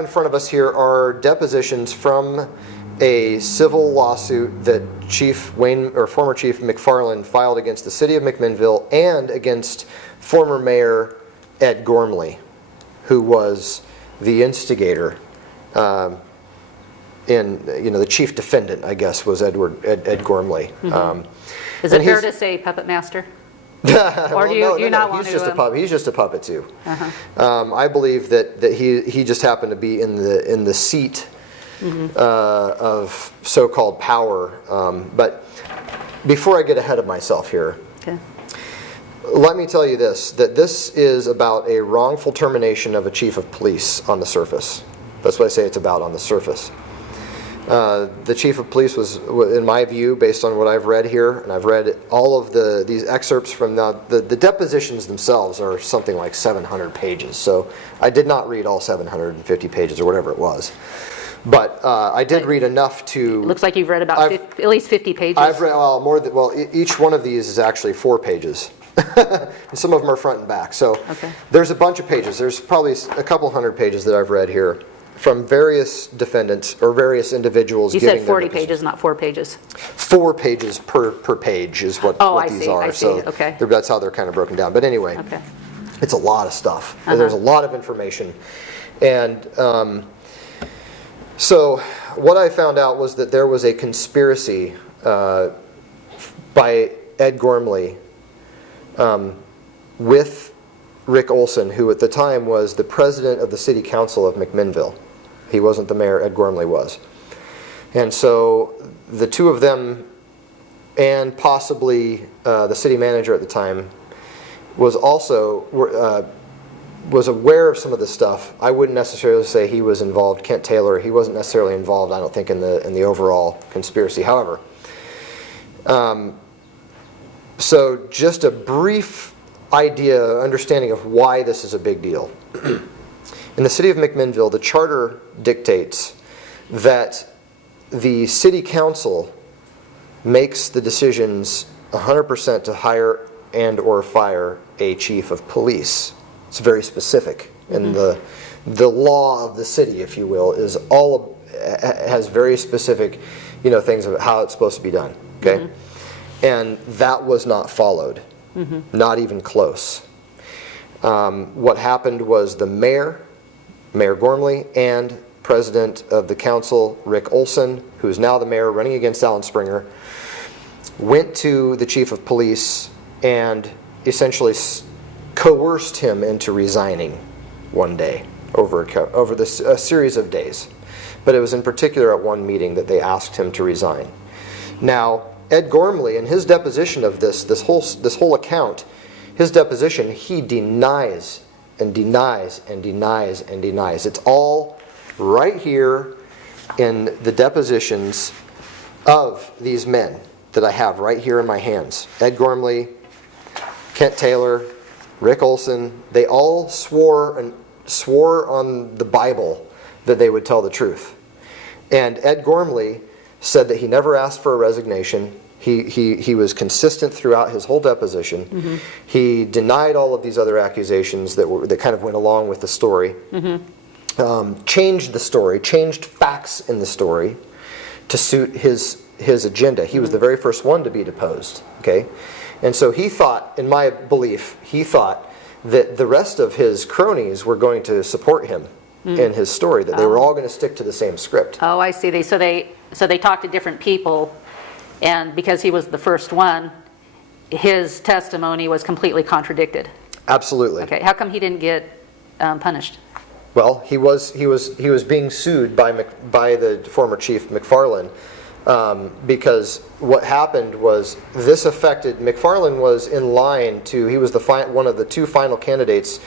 have in front of us here are depositions from a civil lawsuit that former Chief McFarland filed against the city of McMinnville and against former Mayor Ed Gormley, who was the instigator. The chief defendant, I guess, was Ed Gormley. Is it fair to say puppet master? Or do you not want to? He's just a puppet too. I believe that he just happened to be in the seat of so-called power. But before I get ahead of myself here, let me tell you that this is about a wrongful termination of a chief of police on the surface. That's what I say it's about on the surface. The chief of police was, in my view, based on what I've read here, and I've read all of these excerpts from the depositions themselves are something like 700 pages. So I did not read all 750 pages or whatever it was. But I did read enough to... It looks like you've read about at least 50 pages. I've read, each one of these is actually 4 pages. And some of them are front and back. So there's a bunch of pages. There's probably a couple hundred pages that I've read here from various defendants or various individuals. You said 40 pages, not 4 pages. 4 pages per page is what these are. I see. Okay. That's how they're kind of broken down. But anyway, it's a lot of stuff. And there's a lot of information. And so what I found out was that there was a conspiracy by Ed Gormley with Rick Olson, who at the time was the president of the city council of McMinnville. He wasn't the mayor, Ed Gormley was. And so the two of them, and possibly the city manager at the time, was aware of some of this stuff. I wouldn't necessarily say he was involved. Kent Taylor, he wasn't necessarily involved, I don't think, in the overall conspiracy. However, so just a brief understanding of why this is a big deal. In the city of McMinnville, the charter dictates that the city council makes the decisions 100% to hire and or fire a chief of police. It's very specific. And the law of the city, if you will, has very specific things of how it's supposed to be done. Okay? And that was not followed. Not even close. What happened was the Mayor Gormley, and president of the council, Rick Olson, who is now the mayor running against Alan Springer, went to the chief of police and essentially coerced him into resigning one day over a series of days. But it was in particular at one meeting that they asked him to resign. Now, Ed Gormley, in his deposition of this whole account, his deposition, he denies and denies and denies and denies. It's all right here in the depositions of these men that I have right here in my hands. Ed Gormley, Kent Taylor, Rick Olson, they all swore on the Bible that they would tell the truth. And Ed Gormley said that he never asked for a resignation. He was consistent throughout his whole deposition. He denied all of these other accusations that kind of went along with the story. Changed the story, changed facts in the story to suit his agenda. He was the very first one to be deposed. Okay, and so he thought, in my belief, that the rest of his cronies were going to support him in his story. That they were all going to stick to the same script. Oh, I see. So they talked to different people. And because he was the first one, his testimony was completely contradicted. Absolutely. Okay. How come he didn't get punished? Well, he was being sued by the former chief McFarland because what happened was this affected McFarland was in line he was one of the 2 final candidates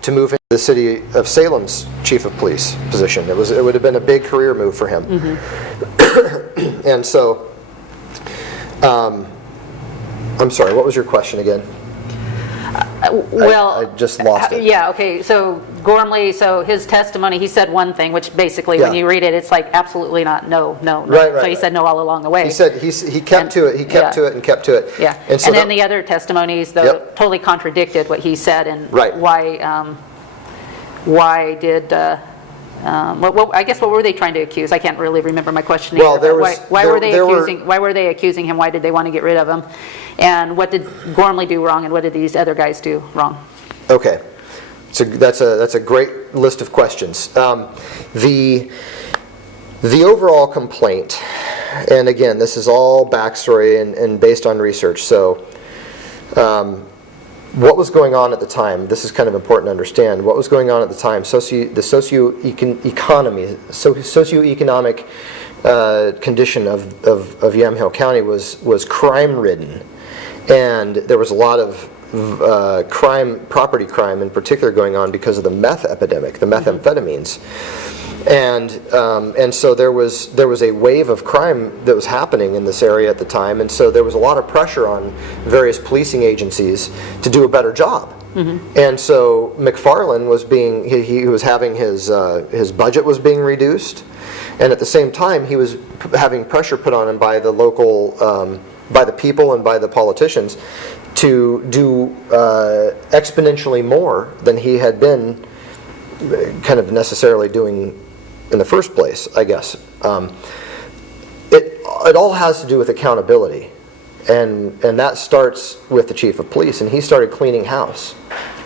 to move into the city of Salem's chief of police position. It would have been a big career move for him. And so. I'm sorry, what was your question again? I just lost it. Yeah, okay, so Gormley, his testimony, he said one thing, which basically when you read it, it's like absolutely not, no. Right, so he said no all along the way. He said he kept to it, and kept to it. Yeah, and then the other testimonies, though, totally contradicted what he said, and why did I guess what were they trying to accuse? I can't really remember my question Well, either, there but was- why there- were they there were- accusing? Why were they accusing him? Why did they want to get rid of him? And what did Gormley do wrong? And what did these other guys do wrong? Okay, so that's a great list of questions. The overall complaint, and again, this is all backstory and based on research. So, what was going on at the time? This is kind of important to understand. What was going on at the time? The socioeconomic condition of Yamhill County was crime-ridden, and there was a lot of property crime in particular going on because of the meth epidemic, the methamphetamines. And so there was a wave of crime that was happening in this area at the time, and so there was a lot of pressure on various policing agencies to do a better job. And so McFarland was he was having his budget was being reduced, and at the same time he was having pressure put on him by the local by the people and by the politicians to do exponentially more than he had been kind of necessarily doing in the first place, I guess. It all has to do with accountability, and that starts with the chief of police, and he started cleaning house.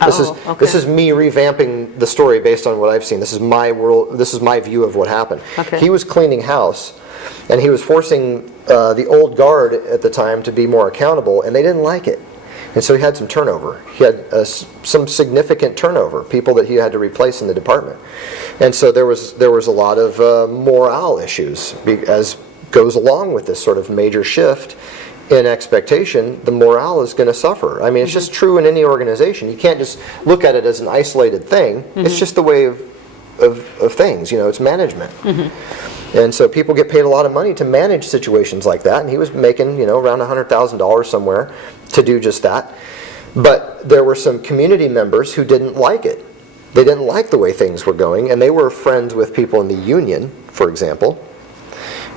This is me revamping the story based on what I've seen. This is my world. This is my view of what happened. Okay. He was cleaning house, and he was forcing the old guard at the time to be more accountable, and they didn't like it. And so he had some turnover. He had some significant turnover, people that he had to replace in the department. And so there was a lot of morale issues, as goes along with this sort of major shift in expectation. The morale is going to suffer. I mean, it's just true in any organization. You can't just look at it as an isolated thing. It's just the way of things. It's management. And so people get paid a lot of money to manage situations like that, and he was making, around $100,000 somewhere to do just that. But there were some community members who didn't like it. They didn't like the way things were going, and they were friends with people in the union, for example.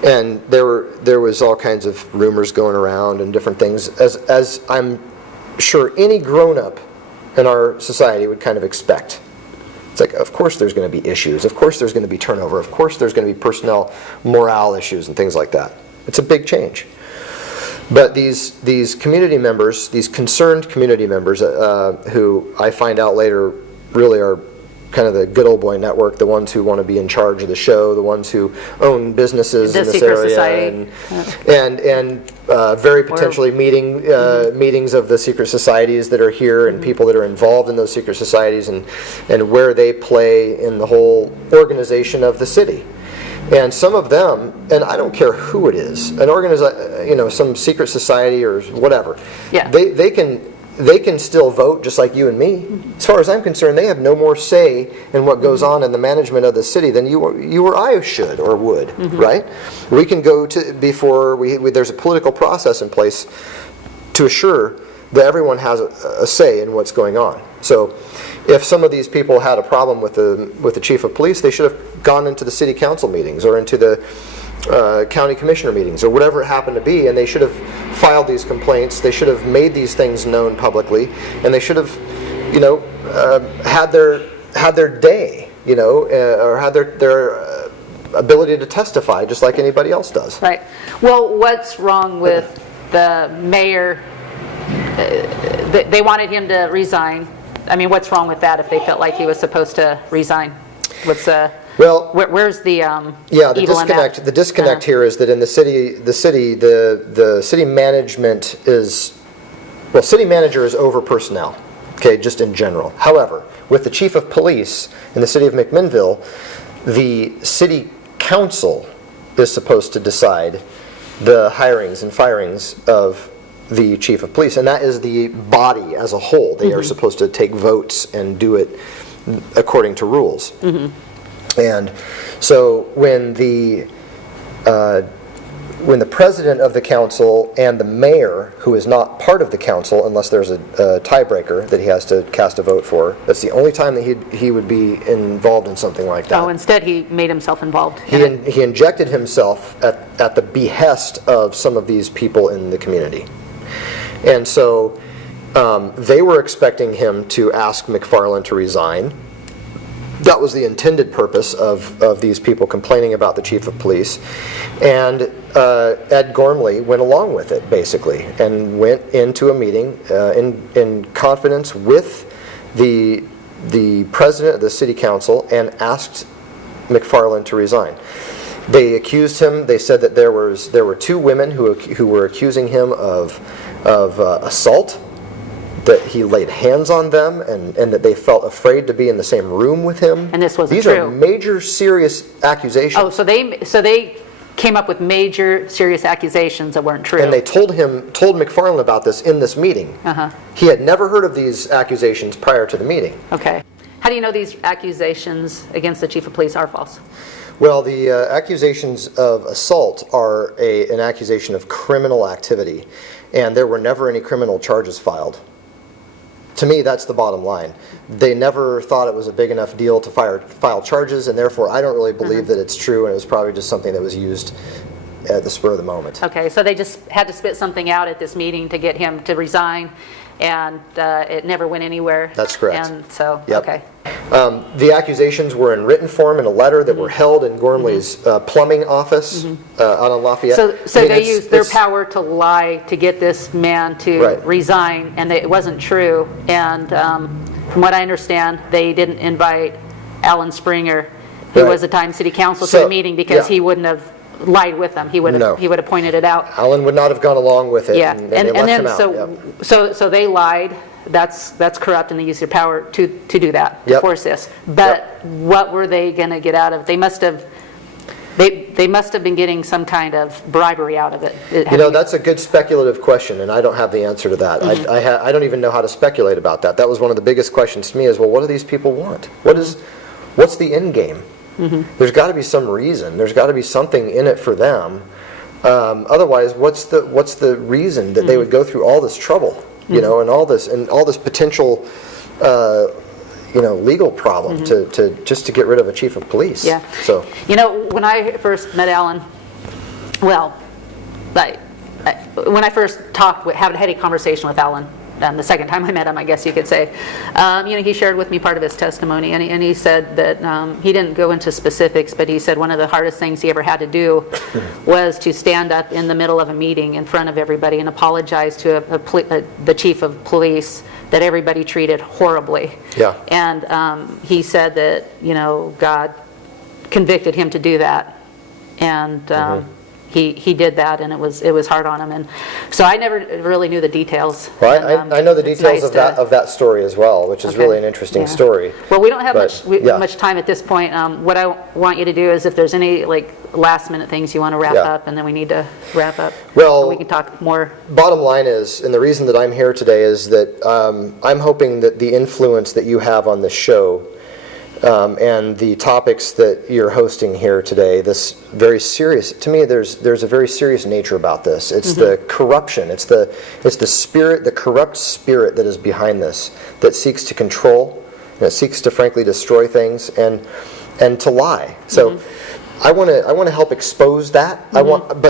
And there was all kinds of rumors going around and different things, as I'm sure any grown-up in our society would kind of expect. It's like, of course there's going to be issues. Of course there's going to be turnover. Of course there's going to be personnel morale issues and things like that. It's a big change. But these community members, these concerned community members, who I find out later really are kind of the good old boy network, the ones who want to be in charge of the show, the ones who own businesses in this area, and very potentially meetings of the secret societies that are here, and people that are involved in those secret societies, and where they play in the whole organization of the city. And some of them, and I don't care who it is, some secret society or whatever, they can still vote just like you and me. As far as I'm concerned, they have no more say in what goes on in the management of the city than you or I should or would, right? We can go to, before there's a political process in place to assure that everyone has a say in what's going on. So if some of these people had a problem with the chief of police, they should have gone into the city council meetings or into the county commissioner meetings or whatever it happened to be, and they should have filed these complaints. They should have made these things known publicly, and they should have, had their day, or had their ability to testify just like anybody else does. Right. Well, what's wrong with the mayor? They wanted him to resign. I mean, what's wrong with that if they felt like he was supposed to resign? Where's the the disconnect? The disconnect here is that in the city management is, city manager is over personnel, okay, just in general. However, with the chief of police in the city of McMinnville, the city council is supposed to decide the hirings and firings of the chief of police, and that is the body as a whole. They are supposed to take votes and do it according to rules. And so when the president of the council and the mayor, who is not part of the council unless there's a tiebreaker that he has to cast a vote for, that's the only time that he would be involved in something like that. Oh, instead he made himself involved. He injected himself at the behest of some of these people in the community. And so they were expecting him to ask McFarland to resign. That was the intended purpose of these people complaining about the chief of police. And Ed Gormley went along with it, basically, and went into a meeting in confidence with the president of the city council and asked McFarland to resign. They accused him. They said that there were two women who were accusing him of assault, that he laid hands on them, and that they felt afraid to be in the same room with him. And this wasn't These true. are major, serious accusations. Oh, so they came up with major, serious accusations that weren't true. And they told McFarland about this in this meeting. He had never heard of these accusations prior to the meeting. Okay. How do you know these accusations against the chief of police are false? Well, the accusations of assault are an accusation of criminal activity, and there were never any criminal charges filed. To me, that's the bottom line. They never thought it was a big enough deal to file charges, and therefore I don't really believe that it's true, and it was probably just something that was used at the spur of the moment. Okay, so they just had to spit something out at this meeting to get him to resign, and it never went anywhere. That's correct. And so, Yep. okay. The accusations were in written form in a letter that were held in Gormley's plumbing office out on Lafayette. So I mean, they used their power to lie to get this man to Right. resign, and it wasn't true. And from what I understand, they didn't invite Alan Springer, who Right. was the time city council, to So, the meeting because yeah. he wouldn't have lied with them. He would No. have pointed it out. Alan would not have gone along with it, Yeah, and they left him out. so they lied. That's corrupt, and they used their power to do that, to Yep. force this. But what were they going to get out of? They must have been getting some kind of bribery out of it. You know, that's a good speculative question, and I don't have the answer to that. I don't even know how to speculate about that. That was one of the biggest questions to me is, well, what do these people want? What's the end game? There's got to be some reason. There's got to be something in it for them. Otherwise, what's the reason that they would go through all this trouble? You know, and all this potential, legal problem to just to get rid of a chief of police. Yeah. So, you know, when I first met Alan, well, when I first had a conversation with Alan, the second time I met him, I guess you could say, he shared with me part of his testimony, and he said that he didn't go into specifics, but he said one of the hardest things he ever had to do was to stand up in the middle of a meeting in front of everybody and apologize to the chief of police that everybody treated horribly. Yeah. And he said that, God convicted him to do that. And he did that, and it was hard on him, and so I never really knew the details. well, And, I know the it's details nice of that story as well, which is Okay. really an interesting Yeah. story. Well, we don't have But, much time at this point. What I want you to do is, if there's any last minute things you want to wrap Yeah. up, and then we need to wrap up. Well, so we can talk more. Bottom line is, and the reason that I'm here today is that I'm hoping that the influence that you have on this show and the topics that you're hosting here today, this very serious, to me there's a very serious nature about this. It's the corruption, it's the spirit, the corrupt spirit that is behind this, that seeks to control, that seeks to frankly destroy things and to lie. So I want to help expose that. But